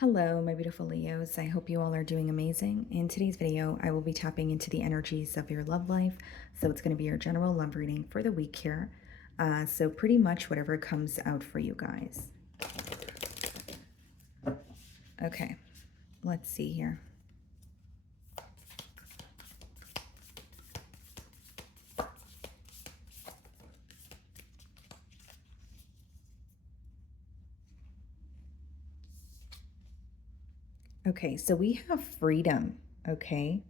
Hello, my beautiful Leos. I hope you all are doing amazing. In today's video, I will be tapping into the energies of your love life. So it's going to be your general love reading for the week here. So pretty much whatever comes out for you guys. Okay, let's see here. Okay, so we have freedom. Okay,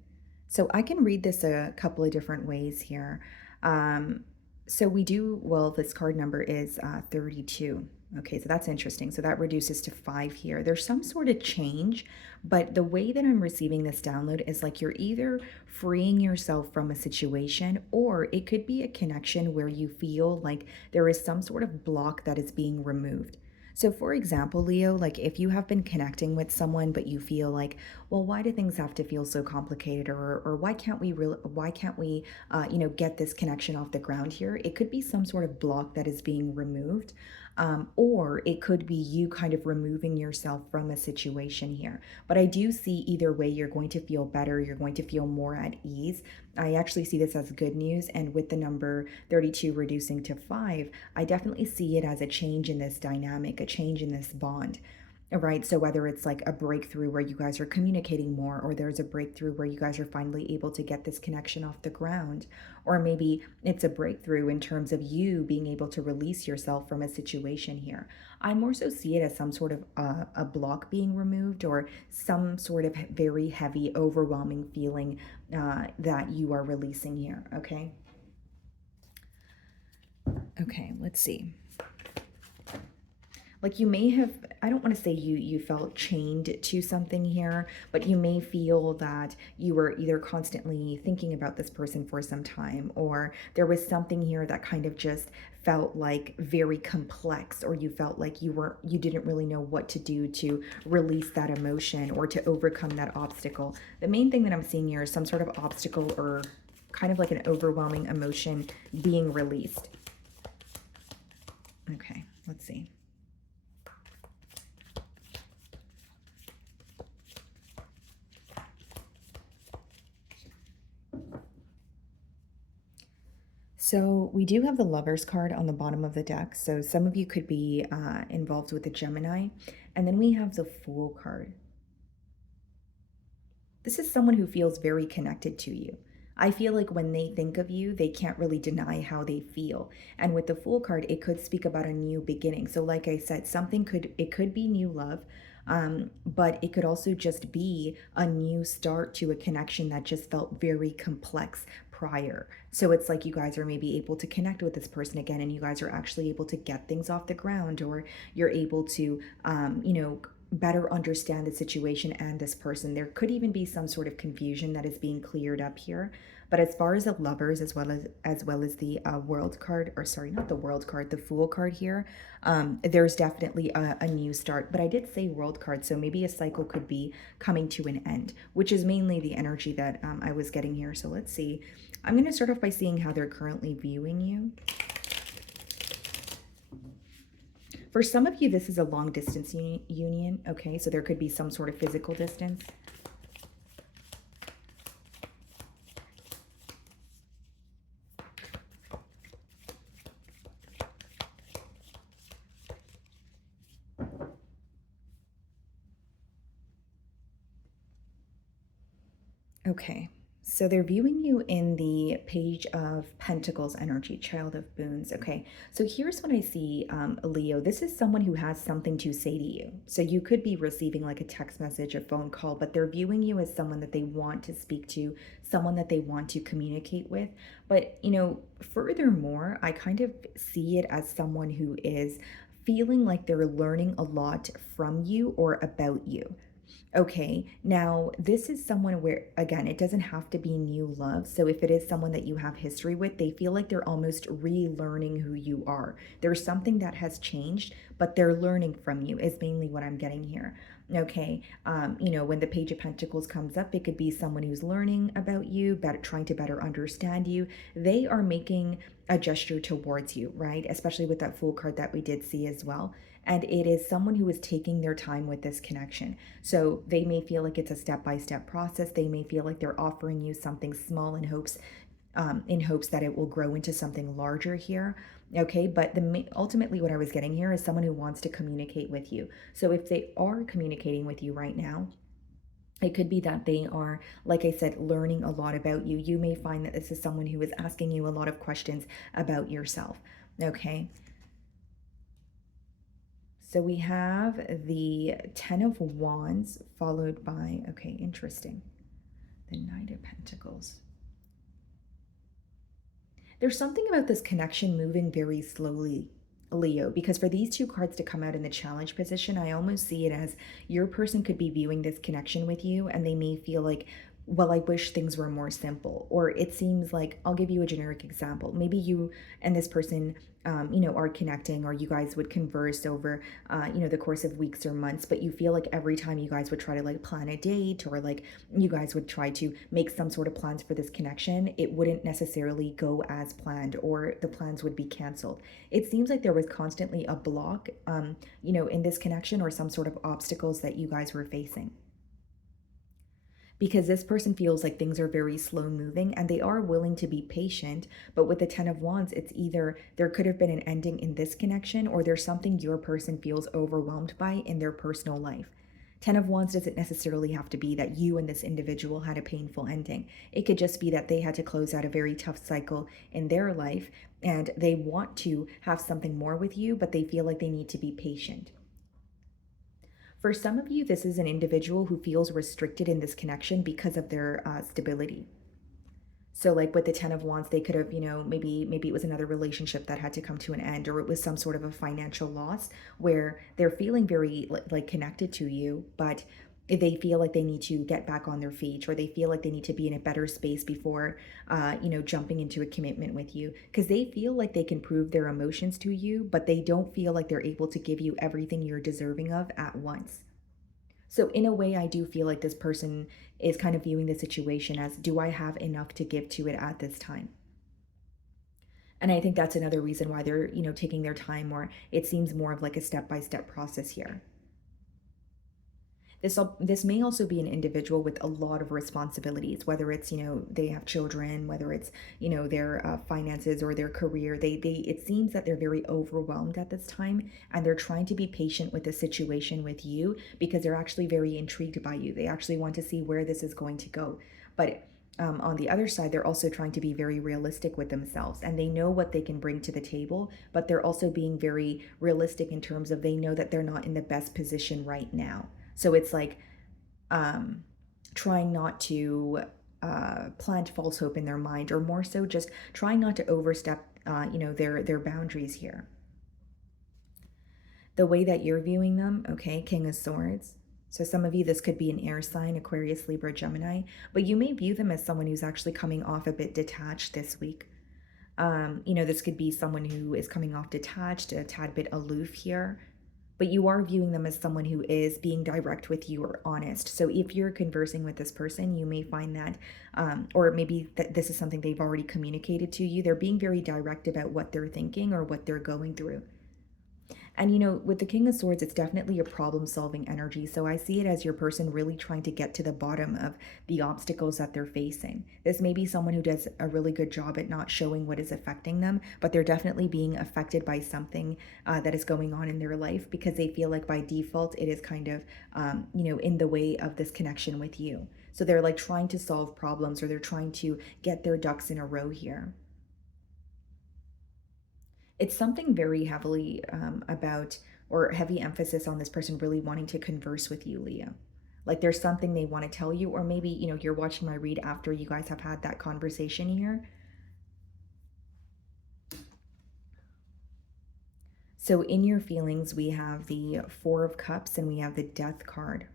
so I can read this a couple of different ways here. Um, so we do, well, this card number is 32. Okay, so that's interesting. So that reduces to 5 here. There's some sort of change, but the way that I'm receiving this download is like you're either freeing yourself from a situation, or it could be a connection where you feel like there is some sort of block that is being removed. So, for example, Leo, like if you have been connecting with someone, but you feel like, well, why do things have to feel so complicated, or why can't we, get this connection off the ground here? It could be some sort of block that is being removed, or it could be you kind of removing yourself from a situation here. But I do see either way, you're going to feel better. You're going to feel more at ease. I actually see this as good news, and with the number 32 reducing to 5, I definitely see it as a change in this dynamic, a change in this bond. Right. So whether it's like a breakthrough where you guys are communicating more, or there's a breakthrough where you guys are finally able to get this connection off the ground, or maybe it's a breakthrough in terms of you being able to release yourself from a situation here. I more so see it as some sort of a block being removed, or some sort of very heavy, overwhelming feeling that you are releasing here. Okay. Okay. Let's see. Like you may have, I don't want to say you felt chained to something here, but you may feel that you were either constantly thinking about this person for some time, or there was something here that kind of just felt like very complex, or you felt like you didn't really know what to do to release that emotion or to overcome that obstacle. The main thing that I'm seeing here is some sort of obstacle, or kind of like an overwhelming emotion being released. Okay, let's see. So we do have the Lovers card on the bottom of the deck. So some of you could be involved with the Gemini. And then we have the Fool card. This is someone who feels very connected to you. I feel like when they think of you, they can't really deny how they feel. And with the Fool card, it could speak about a new beginning. So like I said, it could be new love, but it could also just be a new start to a connection that just felt very complex prior. So it's like you guys are maybe able to connect with this person again, and you guys are actually able to get things off the ground, or you're able to, better understand the situation and this person. There could even be some sort of confusion that is being cleared up here. But as far as the Lovers, as well as the World card, or sorry, not the World card, the Fool card here, there's definitely a new start. But I did say World card, so maybe a cycle could be coming to an end, which is mainly the energy that I was getting here. So let's see. I'm going to start off by seeing how they're currently viewing you. For some of you, this is a long distance union. Okay, so there could be some sort of physical distance. Okay, so they're viewing you in the Page of Pentacles energy, Child of Boons. Okay, so here's what I see, Leo. This is someone who has something to say to you. So you could be receiving like a text message, a phone call, but they're viewing you as someone that they want to speak to, someone that they want to communicate with. But, furthermore, I kind of see it as someone who is feeling like they're learning a lot from you or about you. Okay, now this is someone where, again, it doesn't have to be new love. So if it is someone that you have history with, they feel like they're almost relearning who you are. There's something that has changed, but they're learning from you, is mainly what I'm getting here. Okay, when the Page of Pentacles comes up, it could be someone who's learning about you, better, trying to better understand you. They are making a gesture towards you, right? Especially with that Fool card that we did see as well. And it is someone who is taking their time with this connection. So they may feel like it's a step-by-step process. They may feel like they're offering you something small in hopes that it will grow into something larger here. Okay, but ultimately what I was getting here is someone who wants to communicate with you. So if they are communicating with you right now, it could be that they are, like I said, learning a lot about you. You may find that this is someone who is asking you a lot of questions about yourself. Okay, so we have the Ten of Wands followed by, okay, interesting, the Knight of Pentacles. There's something about this connection moving very slowly, Leo, because for these two cards to come out in the challenge position, I almost see it as your person could be viewing this connection with you and they may feel like, well, I wish things were more simple. Or it seems like, I'll give you a generic example. Maybe you and this person, are connecting, or you guys would converse over, the course of weeks or months, but you feel like every time you guys would try to like plan a date, or like you guys would try to make some sort of plans for this connection, it wouldn't necessarily go as planned, or the plans would be canceled. It seems like there was constantly a block, in this connection, or some sort of obstacles that you guys were facing, because this person feels like things are very slow moving and they are willing to be patient. But with the Ten of Wands, it's either there could have been an ending in this connection, or there's something your person feels overwhelmed by in their personal life. Ten of Wands doesn't necessarily have to be that you and this individual had a painful ending. It could just be that they had to close out a very tough cycle in their life and they want to have something more with you, but they feel like they need to be patient. For some of you, this is an individual who feels restricted in this connection because of their stability. So, like with the Ten of Wands, they could have, maybe it was another relationship that had to come to an end, or it was some sort of a financial loss where they're feeling very like connected to you, but they feel like they need to get back on their feet, or they feel like they need to be in a better space before, jumping into a commitment with you, because they feel like they can prove their emotions to you, but they don't feel like they're able to give you everything you're deserving of at once. So, in a way, I do feel like this person is kind of viewing the situation as, do I have enough to give to it at this time? And I think that's another reason why they're, taking their time, or it seems more of like a step by step process here. This may also be an individual with a lot of responsibilities, whether it's, they have children, whether it's, their finances or their career. They it seems that they're very overwhelmed at this time, and they're trying to be patient with the situation with you because they're actually very intrigued by you. They actually want to see where this is going to go. But on the other side, they're also trying to be very realistic with themselves, and they know what they can bring to the table, but they're also being very realistic in terms of they know that they're not in the best position right now. So it's like trying not to plant false hope in their mind, or more so just trying not to overstep, their boundaries here. The way that you're viewing them, okay, King of Swords. So some of you, this could be an air sign, Aquarius, Libra, Gemini, but you may view them as someone who's actually coming off a bit detached this week. This could be someone who is coming off detached, a tad bit aloof here, but you are viewing them as someone who is being direct with you or honest. So if you're conversing with this person, you may find that, or maybe that this is something they've already communicated to you. They're being very direct about what they're thinking or what they're going through. And with the King of Swords, it's definitely a problem-solving energy. So I see it as your person really trying to get to the bottom of the obstacles that they're facing. This may be someone who does a really good job at not showing what is affecting them, but they're definitely being affected by something that is going on in their life, because they feel like by default it is kind of, in the way of this connection with you. So they're like trying to solve problems, or they're trying to get their ducks in a row here. It's something very heavily about, or heavy emphasis on this person really wanting to converse with you, Leo. Like there's something they want to tell you, or maybe, you're watching my read after you guys have had that conversation here. So in your feelings, we have the Four of Cups and we have the Death card.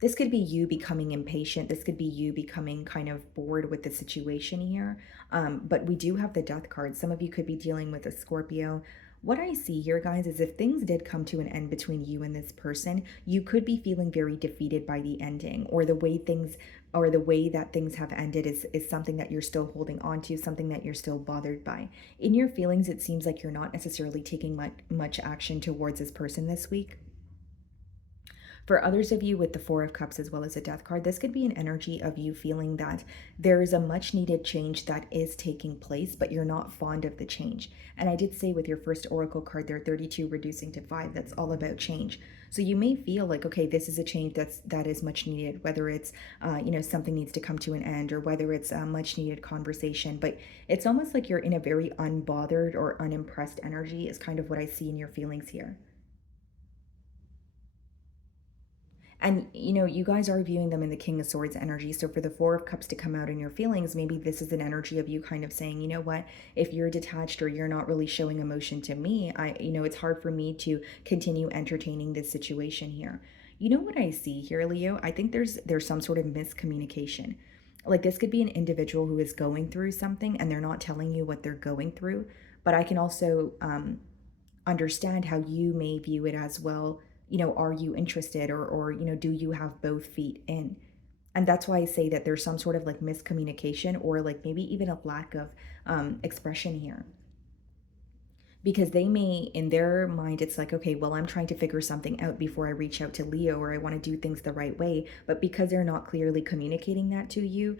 This could be you becoming impatient. This could be you becoming kind of bored with the situation here. But we do have the Death card. Some of you could be dealing with a Scorpio What I see here, guys, is if things did come to an end between you and this person, you could be feeling very defeated by the ending, or the way things, or the way that things have ended is something that you're still holding on to, something that you're still bothered by. In your feelings, it seems like you're not necessarily taking much action towards this person this week. For others of you with the Four of Cups as well as a Death card, this could be an energy of you feeling that there is a much needed change that is taking place, but you're not fond of the change. And I did say with your first Oracle card there, 32 reducing to 5, that's all about change. So you may feel like, okay, this is a change that is much needed, whether it's, something needs to come to an end, or whether it's a much needed conversation. But it's almost like you're in a very unbothered or unimpressed energy is kind of what I see in your feelings here. And you guys are viewing them in the King of Swords energy. So for the Four of Cups to come out in your feelings, maybe this is an energy of you kind of saying, you know what, if you're detached or you're not really showing emotion to me, it's hard for me to continue entertaining this situation here. You know what I see here, Leo? I think there's some sort of miscommunication. Like this could be an individual who is going through something and they're not telling you what they're going through. But I can also understand how you may view it as well. Are you interested, or do you have both feet in? And that's why I say that there's some sort of like miscommunication, or like maybe even a lack of expression here, because they may, in their mind, it's like, okay, well, I'm trying to figure something out before I reach out to Leo, or I want to do things the right way. But because they're not clearly communicating that to you,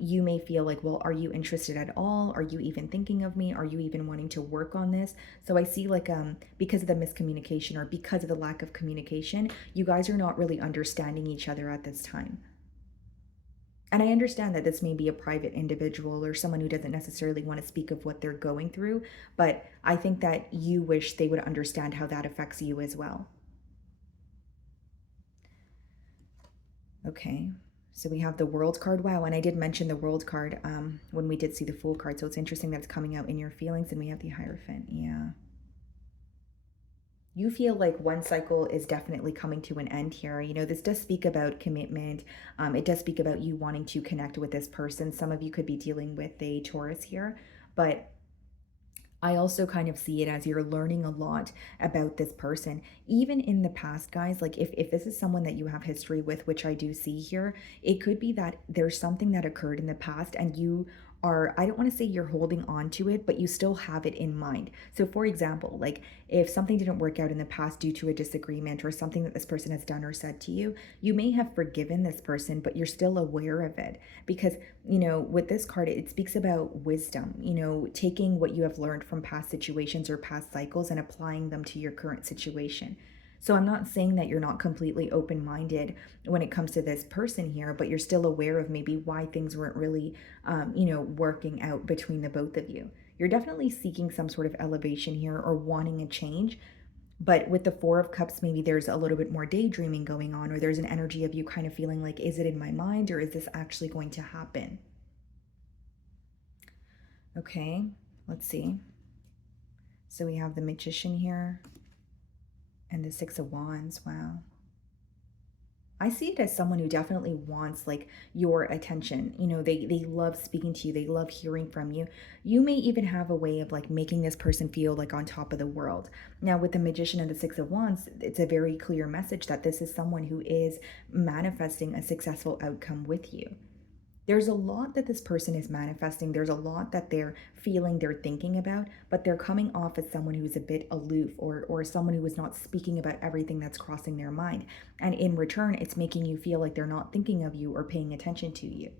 you may feel like, well, are you interested at all? Are you even thinking of me? Are you even wanting to work on this? So I see like, because of the miscommunication, or because of the lack of communication, you guys are not really understanding each other at this time. And I understand that this may be a private individual or someone who doesn't necessarily want to speak of what they're going through, but I think that you wish they would understand how that affects you as well. Okay, so we have the World card. Wow, and I did mention the World card when we did see the Fool card, so it's interesting that it's coming out in your feelings, and we have the Hierophant. Yeah. You feel like one cycle is definitely coming to an end here. This does speak about commitment. It does speak about you wanting to connect with this person. Some of you could be dealing with a Taurus here, but I also kind of see it as you're learning a lot about this person. Even in the past, guys, like if this is someone that you have history with, which I do see here, it could be that there's something that occurred in the past and you are, I don't want to say you're holding on to it, but you still have it in mind. So for example, like if something didn't work out in the past due to a disagreement or something that this person has done or said to you, you may have forgiven this person, but you're still aware of it because, with this card, it speaks about wisdom, taking what you have learned from past situations or past cycles and applying them to your current situation. So I'm not saying that you're not completely open-minded when it comes to this person here, but you're still aware of maybe why things weren't really, working out between the both of you. You're definitely seeking some sort of elevation here or wanting a change. But with the Four of Cups, maybe there's a little bit more daydreaming going on, or there's an energy of you kind of feeling like, is it in my mind or is this actually going to happen? Okay, let's see. So we have the Magician here and the Six of Wands. Wow. I see it as someone who definitely wants like your attention. They love speaking to you. They love hearing from you. You may even have a way of like making this person feel like on top of the world. Now with the Magician and the Six of Wands, it's a very clear message that this is someone who is manifesting a successful outcome with you. There's a lot that this person is manifesting. There's a lot that they're feeling, they're thinking about, but they're coming off as someone who's a bit aloof, or someone who is not speaking about everything that's crossing their mind. And in return, it's making you feel like they're not thinking of you or paying attention to you.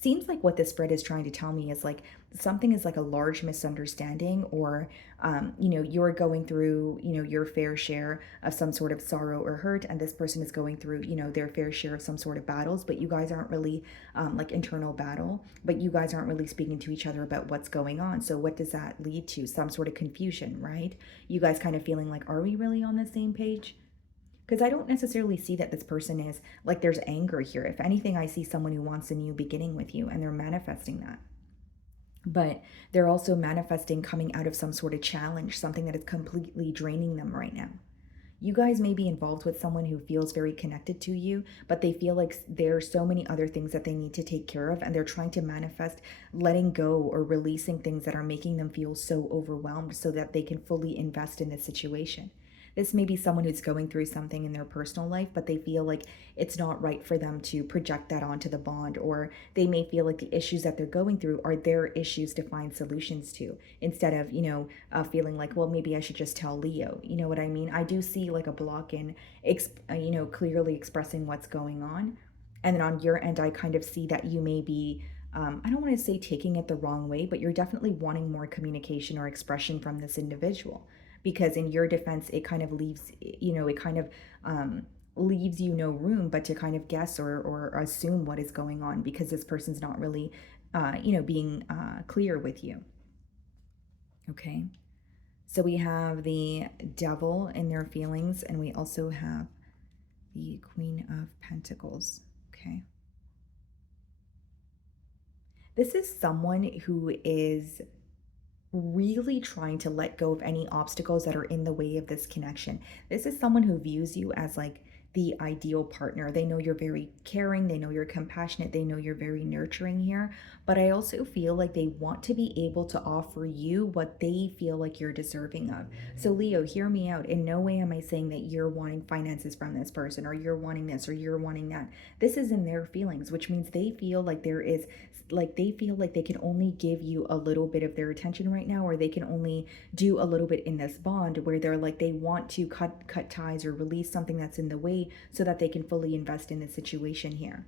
Seems like what this spread is trying to tell me is like something is like a large misunderstanding, or you're going through your fair share of some sort of sorrow or hurt, and this person is going through their fair share of some sort of battles, but you guys aren't really like internal battle, but you guys aren't really speaking to each other about what's going on. So what does that lead to? Some sort of confusion, right? You guys kind of feeling like, are we really on the same page? Because I don't necessarily see that this person is like, there's anger here. If anything, I see someone who wants a new beginning with you and they're manifesting that. But they're also manifesting coming out of some sort of challenge, something that is completely draining them right now. You guys may be involved with someone who feels very connected to you, but they feel like there's so many other things that they need to take care of, and they're trying to manifest letting go or releasing things that are making them feel so overwhelmed so that they can fully invest in this situation. This may be someone who's going through something in their personal life, but they feel like it's not right for them to project that onto the bond, or they may feel like the issues that they're going through are their issues to find solutions to, instead of, feeling like, well, maybe I should just tell Leo. You know what I mean? I do see like a block in, clearly expressing what's going on. And then on your end, I kind of see that you may be, I don't want to say taking it the wrong way, but you're definitely wanting more communication or expression from this individual, because in your defense it kind of leaves, it kind of leaves you no room but to kind of guess or assume what is going on, because this person's not really being clear with you. Okay, so we have the devil in their feelings, and we also have the Queen of Pentacles. Okay, this is someone who is really trying to let go of any obstacles that are in the way of this connection. This is someone who views you as like the ideal partner. They know you're very caring, they know you're compassionate, they know you're very nurturing here. But I also feel like they want to be able to offer you what they feel like you're deserving of. So, Leo, hear me out. In no way am I saying that you're wanting finances from this person, or you're wanting this, or you're wanting that. This is in their feelings, which means they feel like they feel like they can only give you a little bit of their attention right now, or they can only do a little bit in this bond, where they're like they want to cut ties or release something that's in the way so that they can fully invest in the situation here.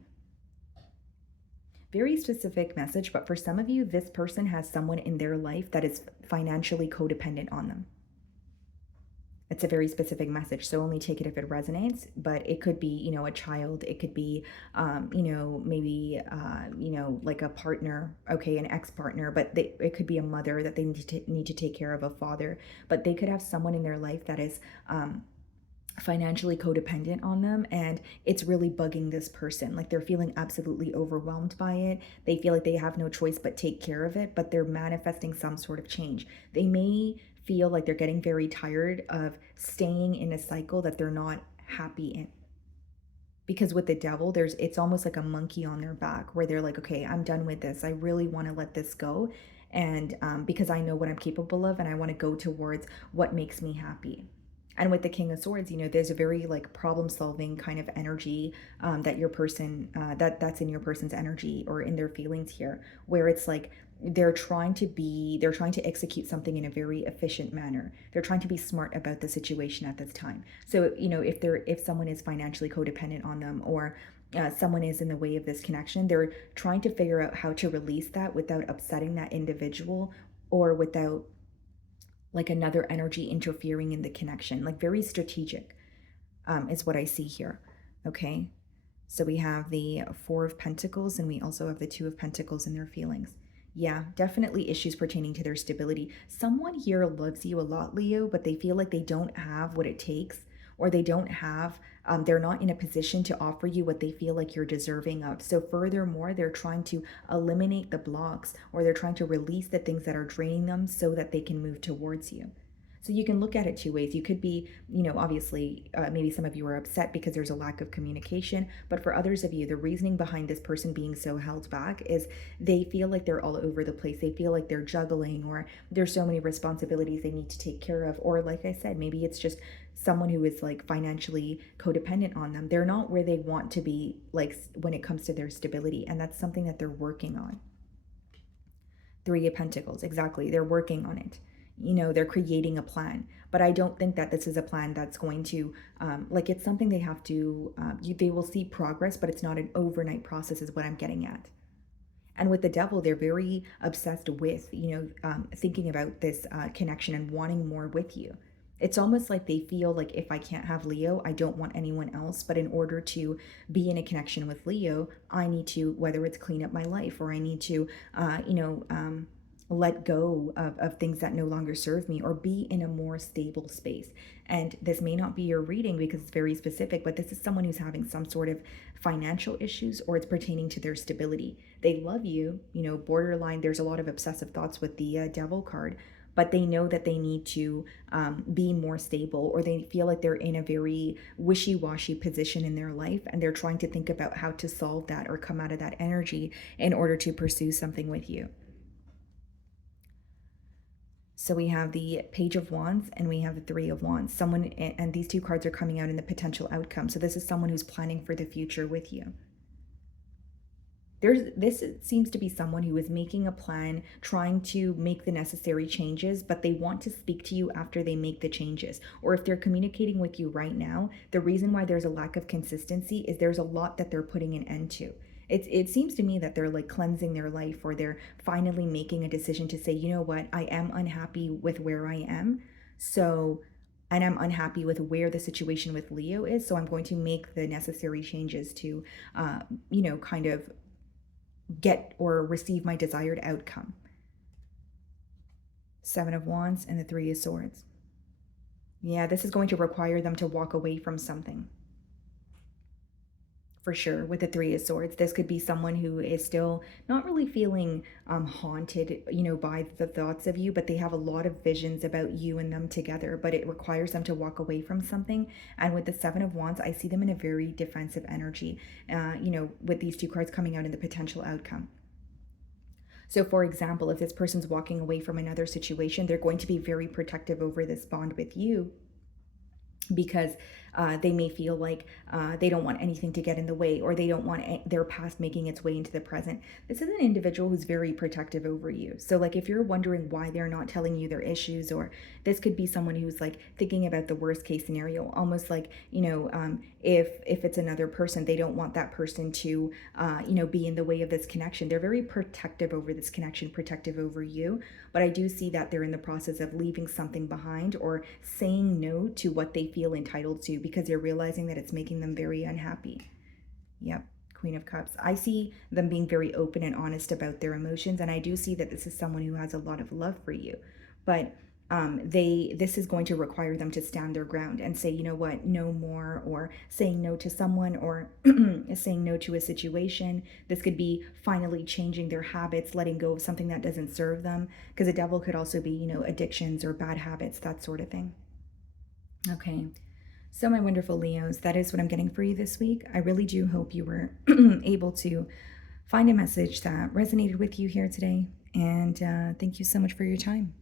Very specific message, but for some of you, this person has someone in their life that is financially codependent on them. It's a very specific message, so only take it if it resonates. But it could be, a child. It could be, maybe, like a partner, okay, an ex-partner. But it could be a mother that they need to take care of, a father. But they could have someone in their life that is financially codependent on them, and it's really bugging this person. Like they're feeling absolutely overwhelmed by it. They feel like they have no choice but take care of it, but they're manifesting some sort of change. They may feel like they're getting very tired of staying in a cycle that they're not happy in, because with the devil, it's almost like a monkey on their back, where they're like, okay, I'm done with this, I really want to let this go. And because I know what I'm capable of, and I want to go towards what makes me happy. And with the King of Swords, there's a very like problem solving kind of energy, that your person, that's in your person's energy or in their feelings here, where it's like they're trying to execute something in a very efficient manner. They're trying to be smart about the situation at this time. So, if someone is financially codependent on them, or someone is in the way of this connection, they're trying to figure out how to release that without upsetting that individual, or without like another energy interfering in the connection. Like very strategic, is what I see here. Okay, so we have the Four of Pentacles, and we also have the Two of Pentacles in their feelings. Yeah, definitely issues pertaining to their stability. Someone here loves you a lot, Leo, but they feel like they don't have what it takes, or they don't have, they're not in a position to offer you what they feel like you're deserving of. So furthermore, they're trying to eliminate the blocks, or they're trying to release the things that are draining them so that they can move towards you. So you can look at it two ways. You could be, obviously, maybe some of you are upset because there's a lack of communication. But for others of you, the reasoning behind this person being so held back is they feel like they're all over the place. They feel like they're juggling, or there's so many responsibilities they need to take care of. Or like I said, maybe it's just someone who is like financially codependent on them. They're not where they want to be, like when it comes to their stability. And that's something that they're working on. Three of Pentacles, exactly. They're working on it. They're creating a plan, but I don't think that this is a plan that's going to, it's something they have to, they will see progress, but it's not an overnight process, is what I'm getting at. And with the devil, they're very obsessed with, thinking about this connection and wanting more with you. It's almost like they feel like, if I can't have Leo, I don't want anyone else. But in order to be in a connection with Leo, I need to, whether it's clean up my life, or I need to, let go of things that no longer serve me, or be in a more stable space. And this may not be your reading because it's very specific, but this is someone who's having some sort of financial issues, or it's pertaining to their stability. They love you, borderline. There's a lot of obsessive thoughts with the devil card, but they know that they need to be more stable, or they feel like they're in a very wishy-washy position in their life, and they're trying to think about how to solve that or come out of that energy in order to pursue something with you. So we have the Page of Wands and we have the Three of Wands. Someone, and these two cards are coming out in the potential outcome. So this is someone who's planning for the future with you. This seems to be someone who is making a plan, trying to make the necessary changes, but they want to speak to you after they make the changes. Or if they're communicating with you right now, the reason why there's a lack of consistency is there's a lot that they're putting an end to. It seems to me that they're like cleansing their life, or they're finally making a decision to say, you know what, I am unhappy with where I am. So, and I'm unhappy with where the situation with Leo is. So I'm going to make the necessary changes to, kind of get or receive my desired outcome. Seven of Wands and the Three of Swords. Yeah, this is going to require them to walk away from something. For sure, with the Three of Swords, this could be someone who is still not really feeling haunted, by the thoughts of you, but they have a lot of visions about you and them together, but it requires them to walk away from something. And with the Seven of Wands, I see them in a very defensive energy, with these two cards coming out in the potential outcome. So, for example, if this person's walking away from another situation, they're going to be very protective over this bond with you, because they may feel like they don't want anything to get in the way, or they don't want their past making its way into the present. This is an individual who's very protective over you. So like if you're wondering why they're not telling you their issues, or this could be someone who's like thinking about the worst case scenario, almost like, if it's another person, they don't want that person to be in the way of this connection. They're very protective over this connection, protective over you. But I do see that they're in the process of leaving something behind, or saying no to what they feel entitled to, because they're realizing that it's making them very unhappy. Yep. Queen of Cups. I see them being very open and honest about their emotions, and I do see that this is someone who has a lot of love for you. But this is going to require them to stand their ground and say, you know what, no more, or saying no to someone, or saying no to a situation. This could be finally changing their habits, letting go of something that doesn't serve them, because the devil could also be, addictions or bad habits, that sort of thing. Okay. So, my wonderful Leos, that is what I'm getting for you this week. I really do hope you were able to find a message that resonated with you here today. And thank you so much for your time.